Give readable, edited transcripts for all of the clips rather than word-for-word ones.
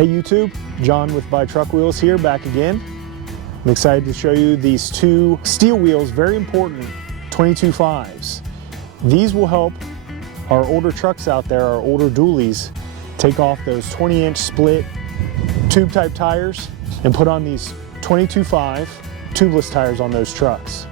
Hey YouTube, John with Buy Truck Wheels here, back again. I'm excited to show you these two steel wheels, very important 22.5s. These will help our older trucks out there, our older dualies, take off those 20-inch split tube type tires and put on these 22.5 tubeless tires on those trucks.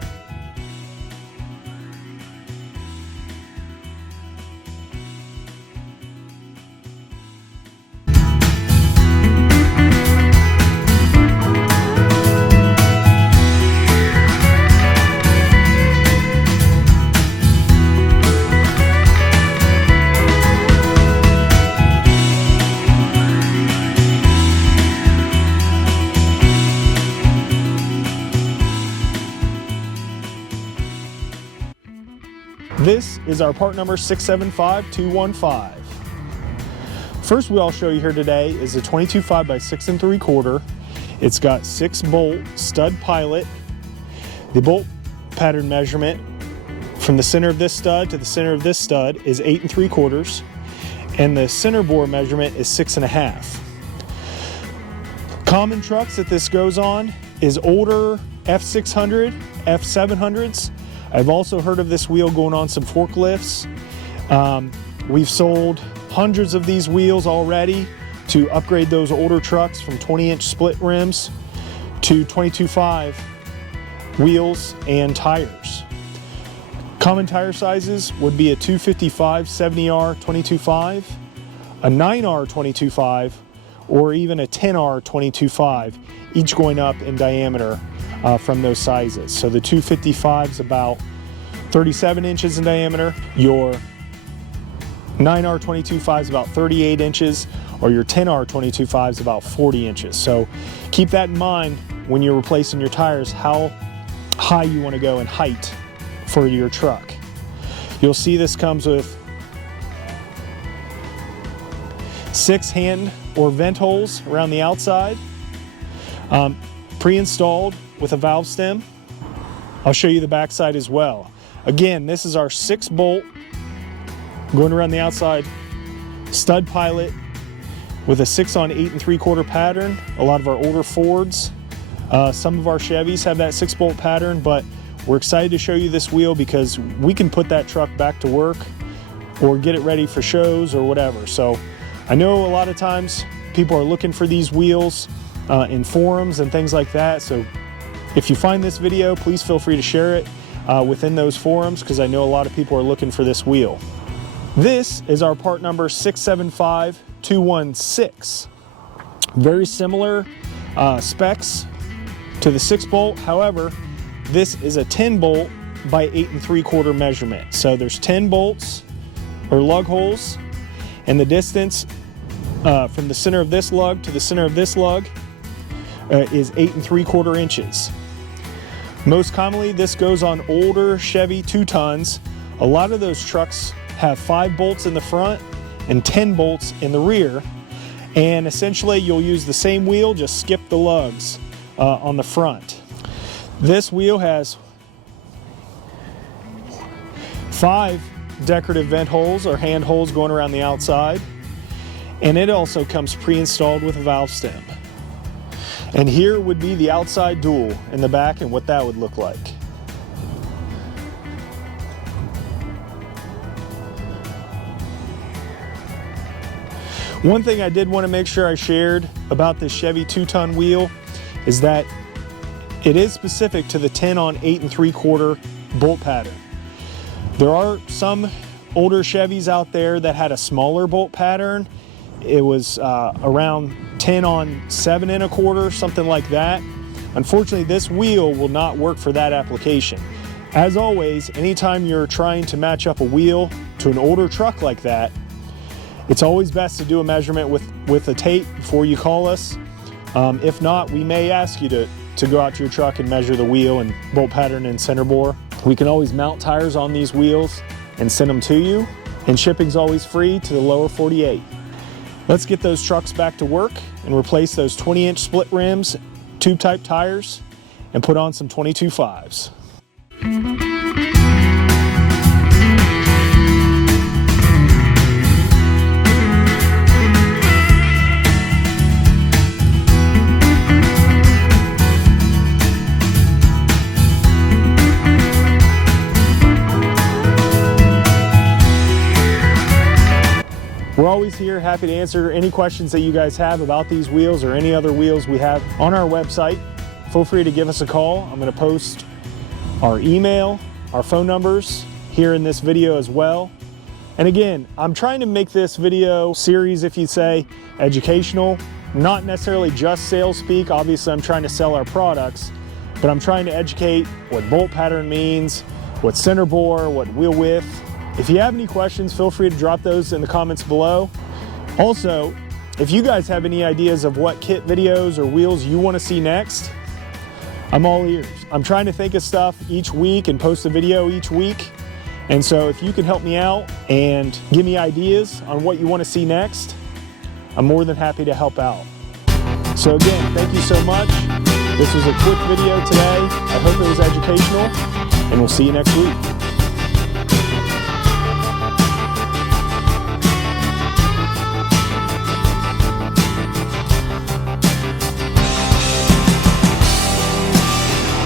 This is our part number 675215. First wheel I'll show you here today is a 22.5 by 6 3/4. It's got 6-bolt stud pilot. The bolt pattern measurement from the center of this stud to the center of this stud is 8 3/4, and the center bore measurement is 6.5. Common trucks that this goes on is older F600, F700s. I've also heard of this wheel going on some forklifts. We've sold hundreds of these wheels already to upgrade those older trucks from 20-inch split rims to 22.5 wheels and tires. Common tire sizes would be a 255 70R 22.5, a 9R 22.5, or even a 10R 22.5, each going up in diameter from those sizes. So the 255 is about 37 inches in diameter, your 9R 22.5 is about 38 inches, or your 10R 22.5 is about 40 inches. So keep that in mind when you're replacing your tires, how high you want to go in height for your truck. You'll see this comes with 6 hand or vent holes around the outside, pre-installed with a valve stem. I'll show you the backside as well. Again, this is our 6-bolt going around the outside stud pilot with a 6 on 8 3/4 pattern. A lot of our older Fords, some of our Chevys have that 6-bolt pattern, but we're excited to show you this wheel because we can put that truck back to work or get it ready for shows or whatever. So I know a lot of times people are looking for these wheels in forums and things like that. So if you find this video, please feel free to share it within those forums, because I know a lot of people are looking for this wheel. This is our part number 675216. Very similar specs to the 6-bolt. However, this is a 10-bolt by 8 3/4 measurement. So there's 10 bolts or lug holes, and the distance from the center of this lug to the center of this lug is 8 3/4 inches. Most commonly, this goes on older Chevy 2-tons. A lot of those trucks have 5 bolts in the front and 10 bolts in the rear. And essentially, you'll use the same wheel, just skip the lugs on the front. This wheel has 5 decorative vent holes or hand holes going around the outside. And it also comes pre-installed with a valve stem. And here would be the outside dual in the back and what that would look like. One thing I did want to make sure I shared about this Chevy 2-ton wheel is that it is specific to the 10 on 8 3/4 bolt pattern. There are some older Chevys out there that had a smaller bolt pattern. It was around 10 on 7 1/4, something like that. Unfortunately, this wheel will not work for that application. As always, anytime you're trying to match up a wheel to an older truck like that, it's always best to do a measurement with a tape before you call us. If not, we may ask you to go out to your truck and measure the wheel and bolt pattern and center bore. We can always mount tires on these wheels and send them to you, and shipping's always free to the lower 48. Let's get those trucks back to work and replace those 20-inch split rims, tube type tires, and put on some 22.5s. always here, happy to answer any questions that you guys have about these wheels or any other wheels we have on our website. Feel free to give us a call. I'm going to post our email, our phone numbers here in this video as well. And again, I'm trying to make this video series, if you say, educational, not necessarily just sales speak. Obviously, I'm trying to sell our products, but I'm trying to educate what bolt pattern means, what center bore, what wheel width. If you have any questions, feel free to drop those in the comments below. Also, if you guys have any ideas of what kit videos or wheels you want to see next, I'm all ears. I'm trying to think of stuff each week and post a video each week. And so if you can help me out and give me ideas on what you want to see next, I'm more than happy to help out. So again, thank you so much. This was a quick video today. I hope it was educational, and we'll see you next week.